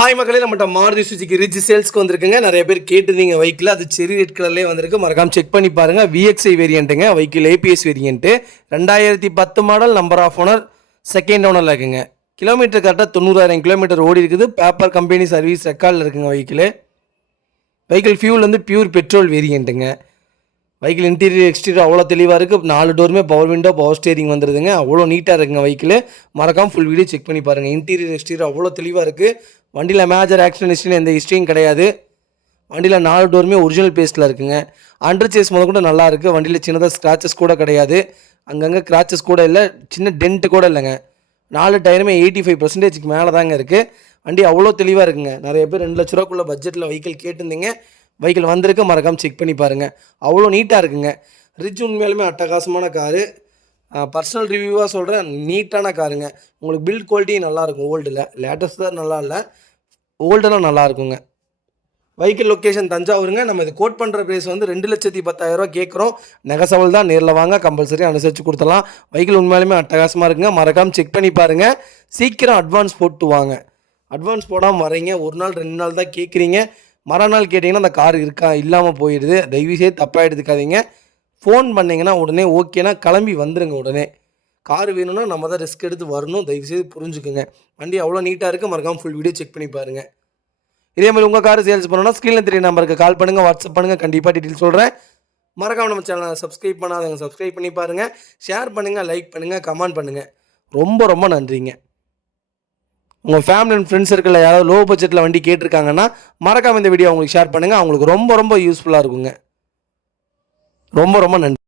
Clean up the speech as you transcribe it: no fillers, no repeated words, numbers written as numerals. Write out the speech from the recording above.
Hi மக்களே, நம்மகிட்ட Maruti Suzuki ridge சேல்ஸ்க்கு வந்திருக்குங்க. நிறைய பேர் கேட்டிருந்தீங்க வெஹிக்கிள். அது செரி ரெட் கலர்லேயே வந்திருக்கு. மறக்காம செக் பண்ணி பாருங்கள். VXI வேரியண்ட்டுங்க. Vehicle APS variant. 2010 model, number of owner second ஓனரில் இருக்குங்க. கிலோமீட்டர் கரெக்டாக 90,000 கிலோமீட்டர் ஓடி இருக்குது. பேப்பர் கம்பெனி சர்வீஸ் ரெக்கார்டில் இருக்குங்க வெஹிக்கிள் ஃபியூல் வந்து பியூர் பெட்ரோல் வேரியண்ட்டுங்க. வெஹிக்கிள் இன்டீரியர் எக்ஸ்டீரியர் அவ்வளோ தெளிவாக இருக்குது. 4 டோருமே பவர் விண்டோ, பவர் ஸ்டேரிங் வந்துடுதுங்க. அவ்வளோ நீட்டாக இருக்குங்க வெஹிக்கிள். மறக்காமல் ஃபுல் வீடியோ செக் பண்ணி பாருங்கள். இன்டீரியர் எக்ஸ்டீரியர் அவ்வளோ தெளிவாக இருக்குது. வண்டியில் மேஜர் ஆக்சிடென்ட் ஹிஸ்ட்ரி எந்த ஹிஸ்ட்ரியும் கிடையாது. வண்டியில் 4 டோருமே ஒரிஜினல் பேஸ்ட்டில் இருக்குங்க. அண்டர் சேஸ் முதல் கூட நல்லா இருக்குது. வண்டியில் சின்னதாக ஸ்க்ராச்சஸ் கூட கிடையாது. அங்கங்கே ஸ்க்ராச்சஸ் கூட இல்லை, சின்ன டென்ட்டு கூட இல்லைங்க. 4 டயருமே 85% மேலே தாங்க இருக்குது. வண்டி அவ்வளோ தெளிவாக இருக்குங்க. நிறைய பேர் 2 லட்ச ரூபாக்குள்ள பட்ஜெட்டில் வெஹிக்கிள் கேட்டிருந்தீங்க. வெஹிக்கிள் வந்திருக்கு. மறக்காமல் செக் பண்ணி பாருங்கள். அவ்வளோ நீட்டாக இருக்குங்க. ரிட்ஜ் உண்மையாலுமே அட்டகாசமான காரு. பர்சனல் ரிவ்யூவாக சொல்கிறேன், நீட்டான காருங்க. உங்களுக்கு பில்ட் குவாலிட்டி நல்லாயிருக்கும். ஓல்டில் லேட்டஸ்ட் தான் நல்லா இல்லை, ஓல்டெல்லாம் நல்லா இருக்குங்க. வெஹிக்கிள் லொக்கேஷன் தஞ்சாவூருங்க. நம்ம இது கோட் பண்ணுற ப்ரைஸ் வந்து 2,10,000 கேட்குறோம். நெகசவல் தான், நேரில் வாங்க, கம்பல்சரி அனுசரித்து கொடுத்துடலாம். வெஹிக்கிள் உண்மையாலுமே அட்டகாசமாக இருக்குங்க. மறக்காமல் செக் பண்ணி பாருங்கள். சீக்கிரம் அட்வான்ஸ் போட்டு வாங்க. அட்வான்ஸ் போடாமல் வரீங்க, 1 நாள் 2 நாள் தான் கேட்குறீங்க. மறுநாள் கேட்டிங்கன்னா அந்த கார் இருக்கா இல்லாமல் போயிடுது. தயவுசெய்து தப்பாக எடுத்துக்காதீங்க. ஃபோன் பண்ணிங்கன்னா உடனே ஓகேனா கிளம்பி வந்துடுங்க. உடனே கார் வேணும்னா நம்ம தான் ரிஸ்க் எடுத்து வரணும். தயவுசெய்து புரிஞ்சுக்குங்க. வண்டி அவ்வளோ நீட்டாக இருக்குது. மறக்காமல் ஃபுல் வீடியோ செக் பண்ணி பாருங்கள். இதே மாதிரி உங்கள் கார் சேல்ஸ் பண்ணணும்னா ஸ்க்ரீனில் தெரிய நம்பருக்கு கால் பண்ணுங்கள், வாட்ஸ்அப் பண்ணுங்கள். கண்டிப்பாக டீட்டெயில் சொல்கிறேன். மறக்காமல் நம்ம சேனலை சப்ஸ்கிரைப் பண்ணாதவங்க சப்ஸ்கிரைப் பண்ணி பாருங்கள். ஷேர் பண்ணுங்கள், லைக் பண்ணுங்கள், கமெண்ட் பண்ணுங்கள். ரொம்ப ரொம்ப நன்றிங்க. உங்கள் ஃபேமிலி அண்ட் ஃப்ரெண்ட்ஸ் சர்க்கிளில் யாராவது லோ பட்ஜெட்டில் வண்டி கேட்டிருக்காங்கன்னா மறக்காமல் இந்த வீடியோ அவங்களுக்கு ஷேர் பண்ணுங்கள். அவங்களுக்கு ரொம்ப ரொம்ப யூஸ்ஃபுல்லாக இருக்குங்க. ரொம்ப ரொம்ப நன்றி.